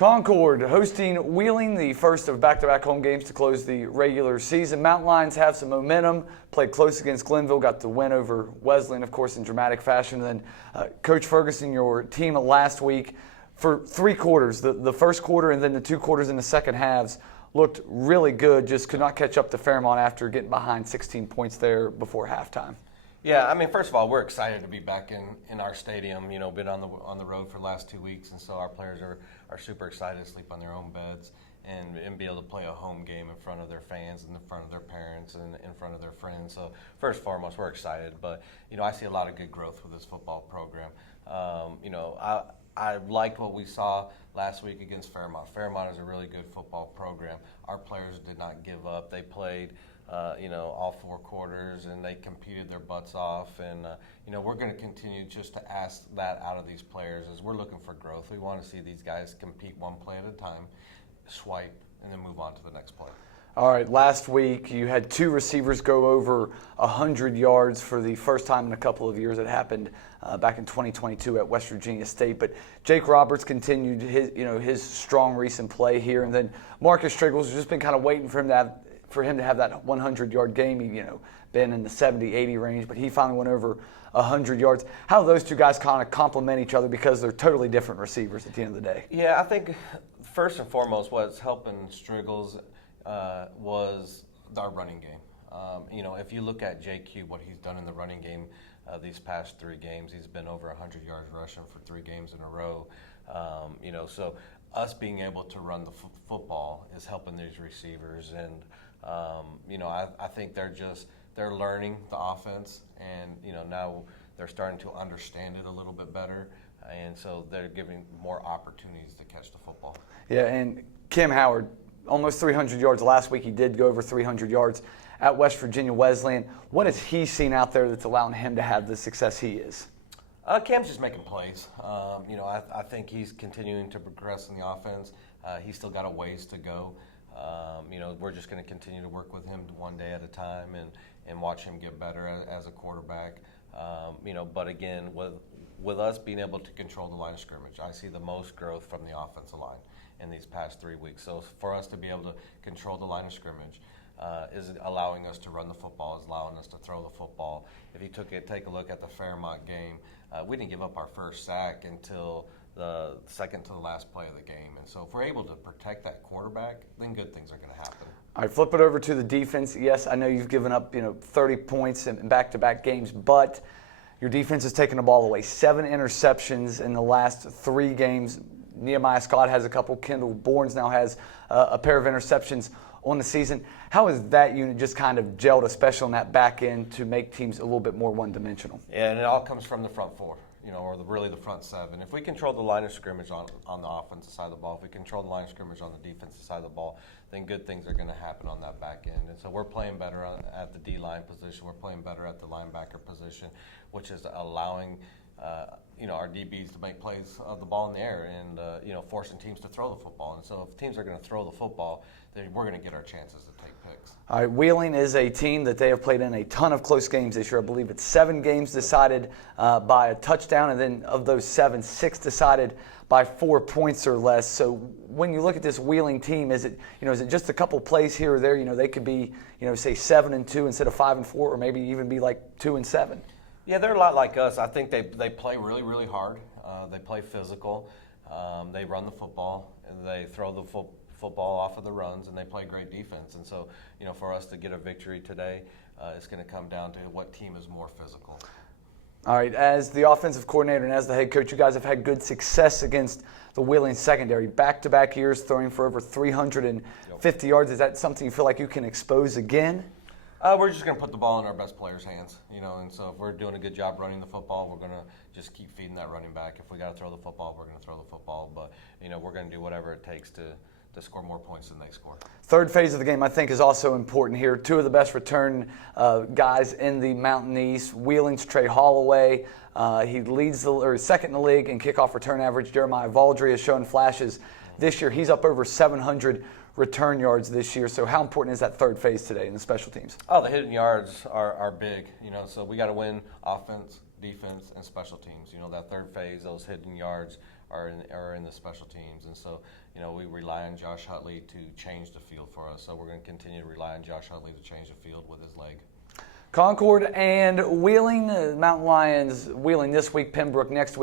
Concord hosting Wheeling, the first of back-to-back home games to close the regular season. Mountain Lions have some momentum, played close against Glenville, got the win over Wesleyan, of course, in dramatic fashion. And then Coach Ferguson, your team last week, for 3 quarters, the first quarter and then the 2 quarters in the second halves, looked really good, just could not catch up to Fairmont after getting behind 16 points there before halftime. Yeah, I mean, first of all, we're excited to be back in our stadium. You know, been on the road for the last 2 weeks, and so our players are super excited to sleep on their own beds and be able to play a home game in front of their fans and in front of their parents and in front of their friends. So first and foremost, we're excited. But, you know, I see a lot of good growth with this football program. You know, I liked what we saw last week against Fairmont. Fairmont is a really good football program. Our players did not give up. They played you know, all 4 quarters, and they competed their butts off. And, you know, we're going to continue just to ask that out of these players as we're looking for growth. We want to see these guys compete one play at a time, swipe, and then move on to the next play. All right, last week you had 2 receivers go over 100 yards for the first time in a couple of years. It happened back in 2022 at West Virginia State. But Jake Roberts continued his strong recent play here. And then Marcus Striggles has just been kind of waiting for him to have that 100-yard game. He, been in the 70, 80 range, but he finally went over 100 yards. How those 2 guys kind of complement each other because they're totally different receivers at the end of the day? Yeah, I think first and foremost what's helping Striggles was our running game. You know, if you look at JQ, what he's done in the running game these past 3 games, he's been over 100 yards rushing for 3 games in a row. You know, so us being able to run the football is helping these receivers. And you know, I think they're learning the offense, and you know, now they're starting to understand it a little bit better, and so they're giving more opportunities to catch the football. Yeah, and Kim Howard, almost 300 yards last week. He did go over 300 yards at West Virginia Wesleyan. What has he seen out there that's allowing him to have the success he is? Cam's just making plays. You know, I think he's continuing to progress in the offense. He's still got a ways to go. You know, we're just going to continue to work with him one day at a time and watch him get better as a quarterback. You know, but again, with us being able to control the line of scrimmage, I see the most growth from the offensive line in these past 3 weeks. So for us to be able to control the line of scrimmage is allowing us to run the football, is allowing us to throw the football. If you take a look at the Fairmont game, we didn't give up our first sack until the second to the last play of the game. And so if we're able to protect that quarterback, then good things are going to happen. All right, flip it over to the defense. Yes, I know you've given up 30 points in back-to-back games, but your defense has taken the ball away. 7 interceptions in the last 3 games. Nehemiah Scott has a couple. Kendall Bournes now has a pair of interceptions on the season. How has that unit just kind of gelled, especially on that back end, to make teams a little bit more one-dimensional? Yeah, and it all comes from the front 4. You know, or really the front 7. If we control the line of scrimmage on the offensive side of the ball, if we control the line of scrimmage on the defensive side of the ball, then good things are going to happen on that back end. And so we're playing better at the D-line position. We're playing better at the linebacker position, which is allowing you know, our DBs to make plays of the ball in the air and you know, forcing teams to throw the football. And so if teams are going to throw the football, then we're going to get our chances to take picks. All right, Wheeling is a team that they have played in a ton of close games this year. I believe it's 7 games decided by a touchdown, and then of those 7, 6 decided by 4 points or less. So when you look at this Wheeling team, is it just a couple plays here or there? You know, they could be, say 7-2 instead of 5-4, or maybe even be like 2-7. Yeah, they're a lot like us. I think they play really, really hard. They play physical. They run the football. And they throw the football off of the runs, and they play great defense. And so, you know, for us to get a victory today, it's going to come down to what team is more physical. All right, as the offensive coordinator and as the head coach, you guys have had good success against the Wheeling secondary. Back-to-back years throwing for over 350 yards. Is that something you feel like you can expose again? We're just going to put the ball in our best players' hands, you know, and so if we're doing a good job running the football, we're going to just keep feeding that running back. If we got to throw the football, we're going to throw the football, but, you know, we're going to do whatever it takes to score more points than they score. Third phase of the game, I think, is also important here. 2 of the best return guys in the Mountain East. Wheeling's Trey Holloway. He leads second in the league in kickoff return average. Jeremiah Valdry has shown flashes this year. He's up over 700 return yards this year. So how important is that third phase today in the special teams? Oh, the hidden yards are big, you know, so we got to win offense, defense, and special teams. You know, that third phase, those hidden yards are in the special teams. And so, you know, we rely on Josh Hutley to change the field for us. So we're going to continue to rely on Josh Hutley to change the field with his leg. Concord and Wheeling, Mountain Lions, Wheeling this week, Pembroke next week.